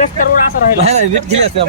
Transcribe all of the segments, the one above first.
रस्ता रोड असा राहिला. नीट केली असते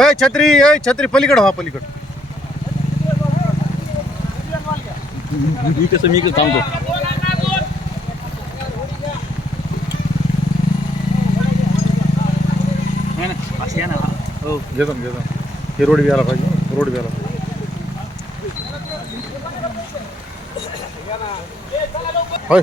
ए छत्री ए छत्री पलीकडे व्हा पलीकडे. मी कसं मी कसं थांबतो? है हो घेतो ना, घेतो ना. हे रोड बी आला पाहिजे रोड बी आला पाहिजे. होय.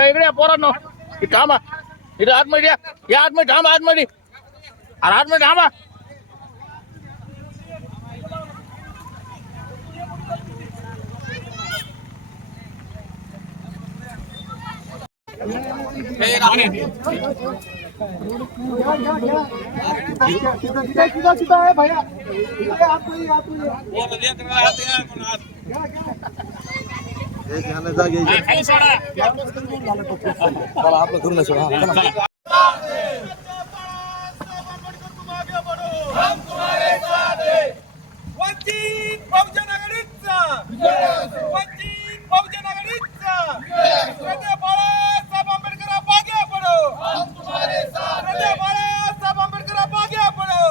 इकडे या पोरांनो हे थांबा इथे आतमध्ये या या आतमध्ये थांबा आतमध्ये अरे आतमध्ये थांबा खाली चला आपलं करून सोडा हा, चला. वंचित बहुजन आघाडीचा वंचित बहुजन आघाडीचा श्रद्धेय बाळासाहेब आंबेडकर मागे पडो श्रद्धेय बाळासाहेब आंबेडकर मागे पडो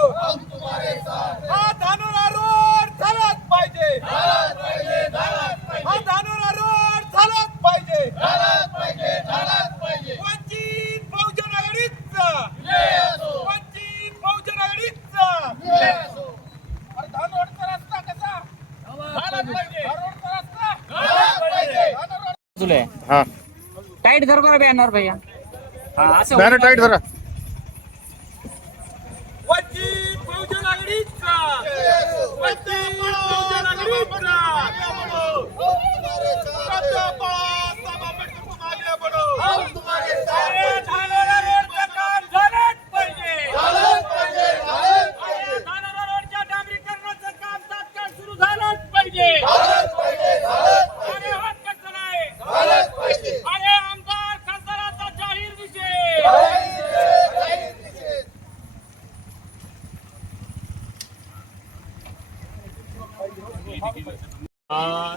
हा धानोरा रोड झालाच पाहिजे हा धानोरा रोड झालाच पाहिजे वंचित बहुजन आघाडीचा वंचित बहुजन आघाडीचा अरे धानोरचा रस्ता कसा झालाच पाहिजे धानोरचा रस्ता झालाच पाहिजे धानोर तुले? हा. टाईट धर बरं बॅनर भैया. हा असं बॅनर टाईट धरा. वंचित बहुजन आघाडीचा. वंचित बहुजन आघाडीचा.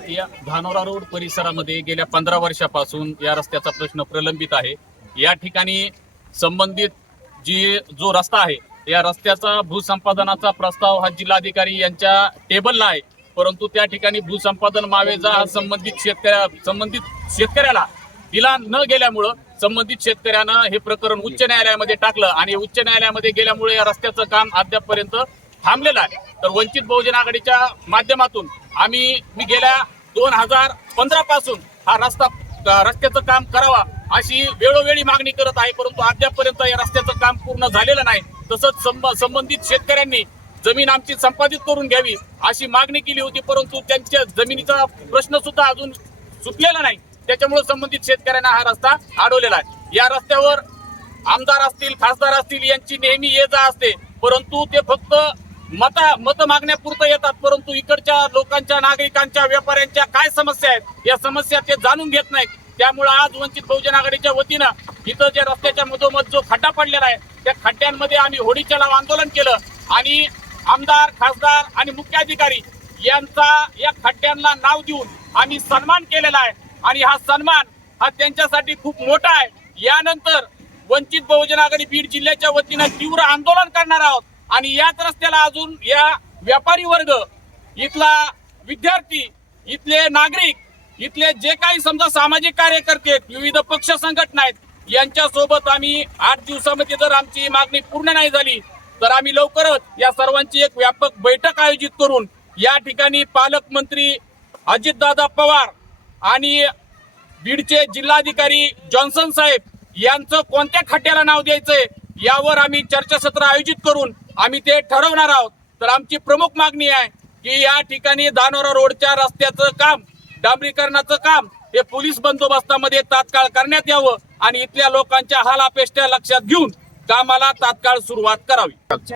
या धानोरा रोड परिसरामध्ये गेल्या पंधरा वर्षापासून या रस्त्याचा प्रश्न प्रलंबित आहे. या ठिकाणी संबंधित जी जो रस्ता आहे या रस्त्याचा भूसंपादनाचा प्रस्ताव हा जिल्हाधिकारी यांच्या टेबलला आहे. परंतु त्या ठिकाणी भूसंपादन मावेजा हा संबंधित शेतकऱ्या संबंधित शेतकऱ्याला दिला न गेल्यामुळं संबंधित शेतकऱ्यानं हे प्रकरण उच्च न्यायालयामध्ये टाकलं आणि उच्च न्यायालयामध्ये गेल्यामुळे या रस्त्याचं काम अद्यापपर्यंत थांबलेला आहे. तर वंचित बहुजन आघाडीच्या माध्यमातून आम्ही मी गेल्या दोन हजार पंधरा पासून हा रस्ता रस्त्याचं काम करावा अशी वेळोवेळी मागणी करत आहे परंतु अद्यापपर्यंत या रस्त्याचं काम पूर्ण झालेलं नाही. तसंच संब- संबंधित शेतकऱ्यांनी जमीन आमची संपादित करून घ्यावी अशी मागणी केली होती परंतु त्यांच्या जमिनीचा प्रश्न सुद्धा अजून सुटलेला नाही. त्याच्यामुळे संबंधित शेतकऱ्यांना हा रस्ता अडवलेला आहे. या रस्त्यावर आमदार असतील खासदार असतील यांची नेहमी ये जा असते परंतु ते फक्त मता मत मागण्यापुरतं येतात परंतु इकडच्या लोकांच्या नागरिकांच्या व्यापाऱ्यांच्या काय समस्या आहेत? या समस्या ते जाणून घेत नाहीत. त्यामुळे आज वंचित बहुजन आघाडीच्या वतीनं इथं जे रस्त्याच्या मधोमध जो खड्डा पडलेला आहे त्या खड्ड्यांमध्ये आम्ही होडीच्या लाव आंदोलन केलं. आणि आमदार खासदार आणि मुख्याधिकारी यांचा या खड्ड्यांना नाव देऊन आम्ही सन्मान केलेला आहे. आणि हा सन्मान हा त्यांच्यासाठी खूप मोठा आहे. यानंतर वंचित बहुजन आघाडी बीड जिल्ह्याच्या वतीनं तीव्र आंदोलन करणार आहोत. आणि याच रस्त्याला अजून या व्यापारी वर्ग इथला विद्यार्थी इथले नागरिक इथले जे काही समजा सामाजिक कार्यकर्ते आहेत विविध पक्ष संघटना आहेत यांच्या सोबत आम्ही आठ दिवसामध्ये जर आमची मागणी पूर्ण नाही झाली तर आम्ही लवकरच या सर्वांची एक व्यापक बैठक आयोजित करून या ठिकाणी पालकमंत्री अजितदादा पवार आणि बीडचे जिल्हाधिकारी जॉन्सन साहेब यांचं कोणत्या खड्ड्याला नाव द्यायचंय यावर आम्ही चर्चासत्र आयोजित करून आम्ही ते ठरवणार आहोत. तर आमची प्रमुख मागणी आहे की या ठिकाणी दानोरा रोडच्या रस्त्याचं काम डांबरीकरणाचं काम हे पोलीस बंदोबस्तामध्ये तात्काळ करण्यात यावं आणि इथल्या लोकांच्या हाल अपेष्टा लक्षात घेऊन कामाला तात्काळ सुरुवात करावी.